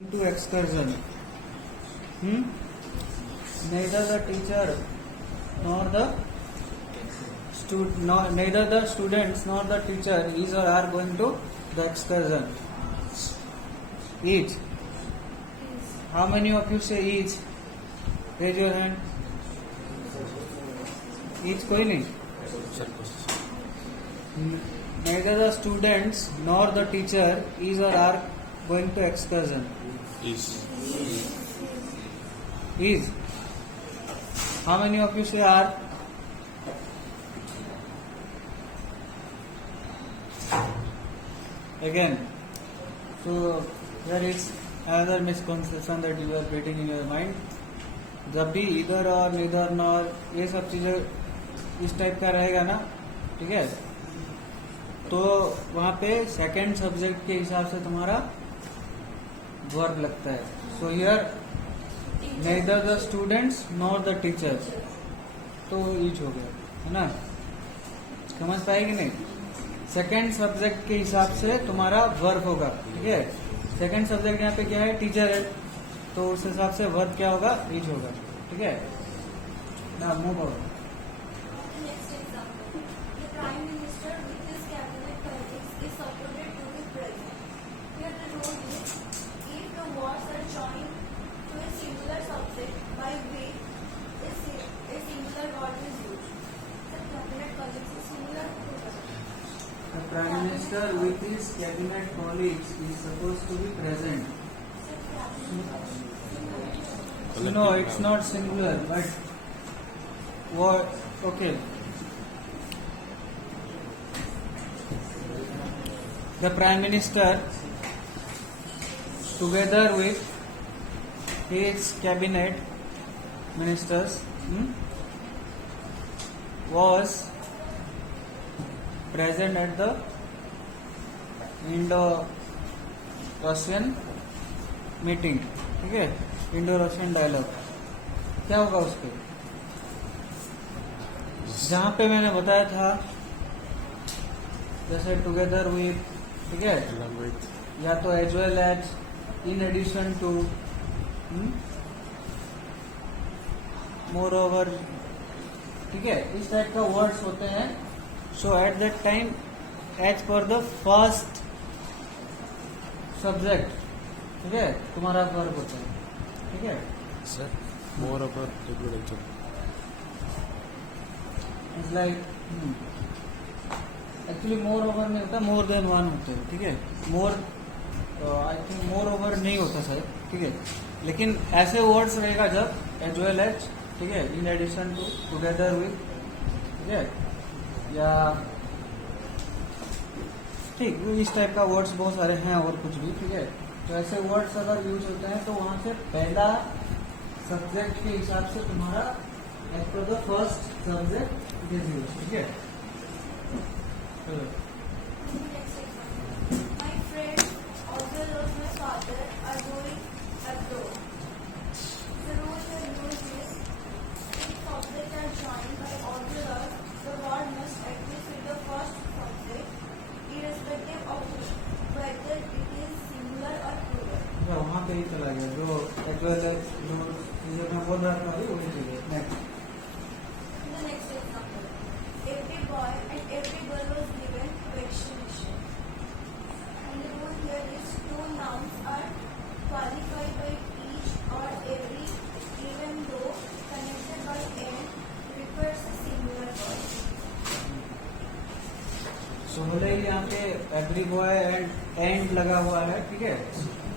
to excursion. Neither the teacher nor the neither the students nor the teacher is or are going to the excursion. Each. How many of you say each? Raise your hand. Each कोई नहीं. Neither the students nor the teacher is or are going to excursion. Is. How many of you say are? Again. So there is another misconception that you are getting in your mind. जब भी इधर और neither nor ये सब चीजें इस type का रहेगा ना, ठीक है, तो वहाँ पे सेकंड सब्जेक्ट के हिसाब से तुम्हारा वर्ब लगता है. So here neither the students nor the teachers, तो ईच हो गया, है ना. समझ पाए कि नहीं? सेकंड सब्जेक्ट के हिसाब से तुम्हारा वर्ब होगा, ठीक है. सेकंड सब्जेक्ट यहाँ पे क्या है? टीचर है, तो उस हिसाब से वर्ब क्या होगा? ईच होगा, ठीक है. ना move on. Next example. The Prime Minister with his cabinet colleagues is supported to be present. Here the rule is, if the words are joined to a singular subject by which a singular word is used. The cabinet colleagues is singular plural. The Prime Minister with his cabinet colleagues is supposed to be present. No, it's not singular, but what? Okay. The Prime Minister, together with his cabinet ministers, was present at the Indo-Russian meeting. ठीक है, Indo-Russian dialogue. क्या होगा उस पे? जहां पे मैंने बताया था, जैसे टुगेदर विथ, ठीक है, या तो as well as, in addition to, moreover, ठीक है, इस टाइप का वर्ड्स होते हैं. So at that time, as पर द फर्स्ट सब्जेक्ट, ठीक है, तुम्हारा वर्ब होता है, ठीक है. Sir more upper technology it's like actually moreover नहीं होता, मोर देन वन होते हैं, ठीक है. मोर आई थिंक मोर ओवर नहीं होता सर, ठीक है. लेकिन ऐसे वर्ड्स रहेगा जब एज वेल एज, ठीक है, in addition to, together with, ठीक है, या ठीक इस टाइप का वर्ड्स बहुत सारे हैं और कुछ भी, ठीक है. तो ऐसे वर्ड्स अगर यूज होते हैं तो वहां से पहला सब्जेक्ट के हिसाब से तुम्हारा एज पर the first subject is use, ठीक है. Next example. My friend, as well as my father, are going abroad. The rule here used is, if subjects are joined by auxiliary, the word must exist with the first subject, irrespective of whether it is singular or plural. वहाँ पे ही चला गया जो as well as, जो चीजें मैं बोल रहा था अभी वही चीजें. Next. In the next example, every boy and every girl was given vaccination. And the rule here is, two nouns are qualified by each or every, even though connected by and, refers a singular word. सो बोले यहाँ पे every boy and लगा हुआ है, ठीक है.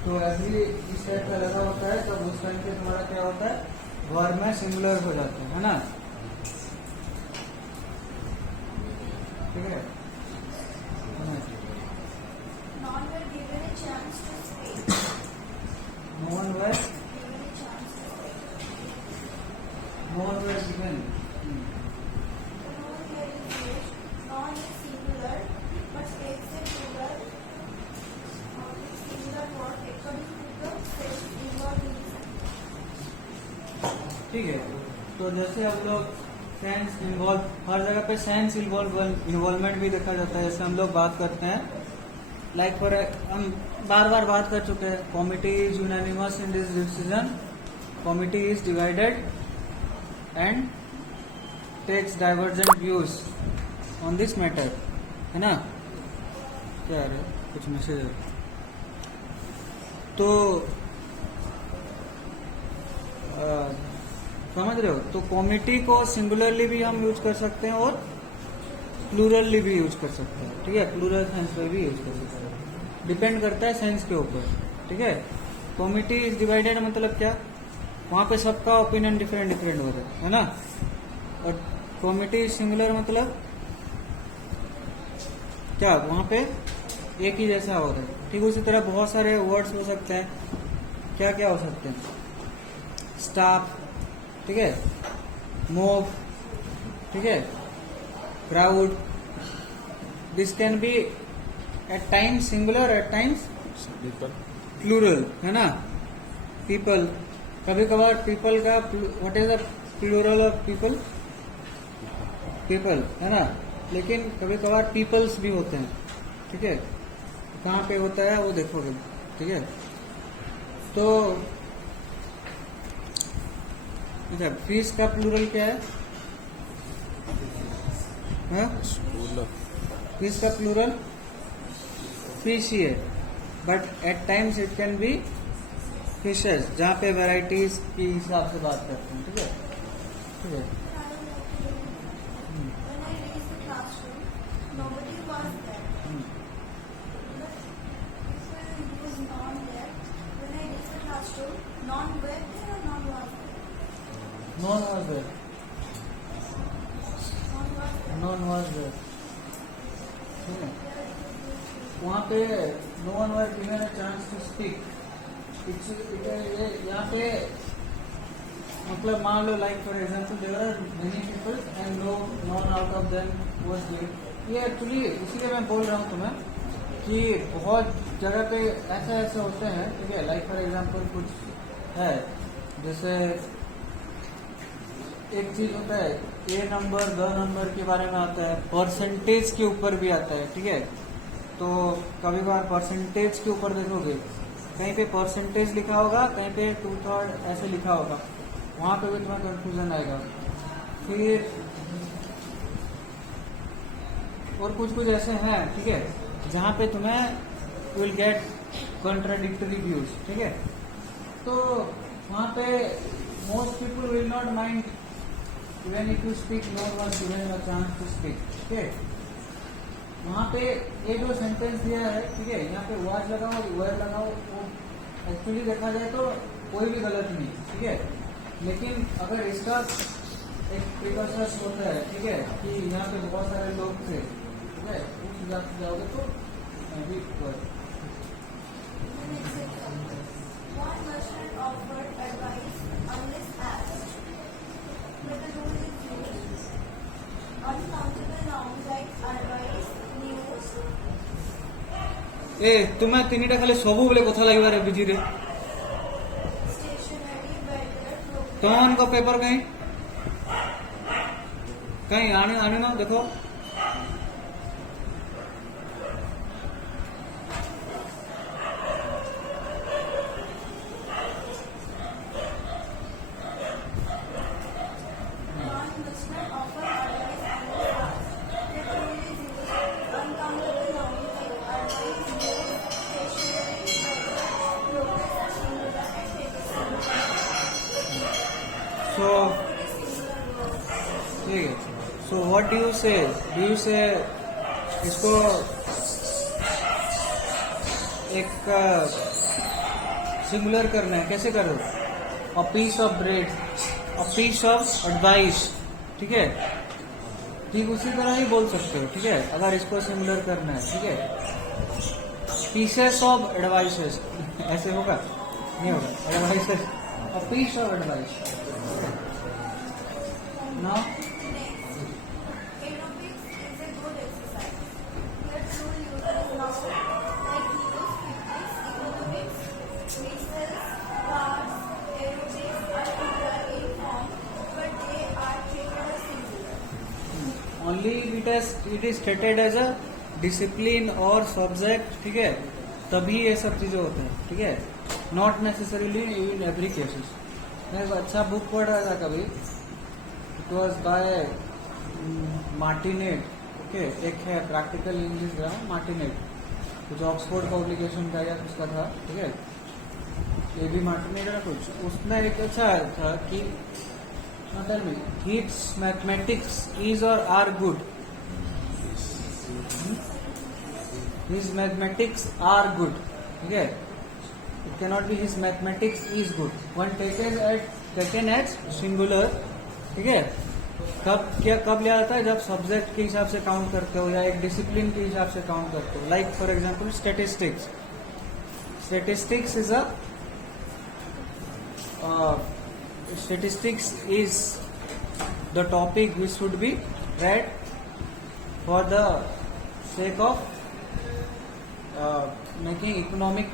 तो every इस टाइप का लगा होता है, तब उस टाइम पे तुम्हारा क्या होता है? वर्ब में सिंगुलर हो जाते हैं, है ना. ठीक है. None were given a chance to speak. No one were, Given a chance to speak. No one were given. The rule here is used, non is singular, but takes a plural of the singular word according to the sense involved in the sentence. ठीक है. तो जैसे हम लोग sense involve, हर जगह पे sense involvement भी देखा जाता है. जैसे हम लोग बात करते हैं लाइक फॉर हम बार बार बात कर चुके हैं, committee is unanimous in this decision, committee is divided and takes divergent views on this matter, है ना? क्या आ रहा है? कुछ मैसेज है तो समझ रहे हो? तो कमिटी को सिंगुलरली भी हम यूज कर सकते हैं और प्लूरली भी यूज कर सकते हैं, ठीक है? प्लूरल सेंस में भी यूज कर सकते हैं, डिपेंड करता है सेंस के ऊपर, ठीक है? कमिटी इज डिवाइडेड मतलब क्या? वहां पे सबका ओपिनियन डिफरेंट डिफरेंट हो रहा है ना? और कमिटी सिंगुलर मतलब क्या? वहां पे एक ही जैसा हो रहा है। ठीक उसी तरह बहुत सारे वर्ड्स हो सकते हैं। क्या क्या हो सकते हैं? स्टाफ, ठीक है, मोब, ठीक है, crowd. This can be at times singular, at times People. Plural, है ना? पीपल, कभी कभार पीपल का what is the plural of people? People, है ना? लेकिन कभी कभार पीपल्स भी होते हैं, ठीक है? कहाँ पे होता है वो देखोगे, ठीक है? तो फिश का प्लूरल क्या है? हाँ? School. फिश का प्लूरल फिश ही है, but at times it can be fishes, जहाँ पे वैरायटीज के हिसाब से बात करते हैं, ठीक है? ठीक है. When I reached the classroom, nobody was there. But people use non there. When I reached the classroom, non were there or non was there? None was there, Non was there. None was there, ठीक है? वहाँ पे no one were given a chance to speak. यहाँ पे मतलब मान लो like for example there are many people and no none out of them was given. ये एक्चुअली इसीलिए मैं बोल रहा हूँ तुम्हें कि बहुत जगह पे ऐसे होते हैं, ठीक है? लाइक फॉर एग्जाम्पल कुछ है, जैसे एक चीज होता है ए नंबर द नंबर के बारे में आता है, परसेंटेज के ऊपर भी आता है, ठीक है? तो कभी बार परसेंटेज के ऊपर देखोगे, कहीं पे परसेंटेज लिखा होगा, कहीं पे 2/3 ऐसे लिखा होगा, वहां पे भी तुम्हें कंफ्यूजन आएगा. फिर और कुछ कुछ ऐसे हैं, ठीक है, जहाँ पे तुम्हें विल गेट कॉन्ट्राडिक्टरी व्यूज, ठीक है? तो वहां पे most people will not mind even if you speak, no one given a chance to speak, ठीक है? वहाँ पे ये जो सेंटेंस दिया है, ठीक है, यहाँ पे वाज लगाओ, वर्ड लगाओ, वो एक्चुअली देखा जाए तो कोई भी गलत नहीं, ठीक है? लेकिन अगर इसका एक प्रिकॉशंस होता है, ठीक है, कि यहाँ पे बहुत सारे लोग थे, ठीक है, उस हिसाब से जाओगे तो भी The next example. One merchant offered advice unless asked. But the rule is used. Uncountable nouns like advice, news, ए तुम्हें तीनटा खाली सबू बोले कथा लगे बिजी रे. stationery, weather, program. तुमको पेपर कहीं कहीं आने आने ना देखो. One must not offer advice unless asked. The rule is used. Uncountable nouns like advice, news, stationery, weather, progress are singular and take singular. So ठीक है. So what do you say? Do you say इसको एक singular करना है, कैसे करो? A piece of bread, a piece of advice, ठीक है? ठीक उसी तरह ही बोल सकते हो, ठीक है, अगर इसको सिंगुलर करना है, ठीक है? पीसेस ऑफ एडवाइसेस ऐसे होगा? नहीं होगा. Advices, a piece of advice. Now Aerobics is a good exercise. Here the rule uses nouns like heroes, fitness, economics, missiles, cars. Aerobics are plural in form, but they are treated as singular. only it is stated as a discipline और subject, ठीक है, तभी ये सब चीजें होते हैं, ठीक है, not necessarily in every cases. मैं एक अच्छा बुक पढ़ रहा था कभी, इट वॉज बाय मार्टिनेट, ओके, एक है प्रैक्टिकल इंग्लिश ग्रामर, मार्टिनेट, कुछ ऑक्सफोर्ड पब्लिकेशन का या उसका था, ठीक है, ये भी मार्टिनेट का कुछ, उसमें एक अच्छा था कि tell me, his mathematics is or are good, his mathematics are good, ठीक है, it cannot be his mathematics is good, one taken as singular, ठीक है। कब लिया जाता है, जब सब्जेक्ट के हिसाब से काउंट करते हो या एक डिसिप्लिन के हिसाब से काउंट करते हो, like for example statistics is a statistics is the topic which should be read for the sake of making economic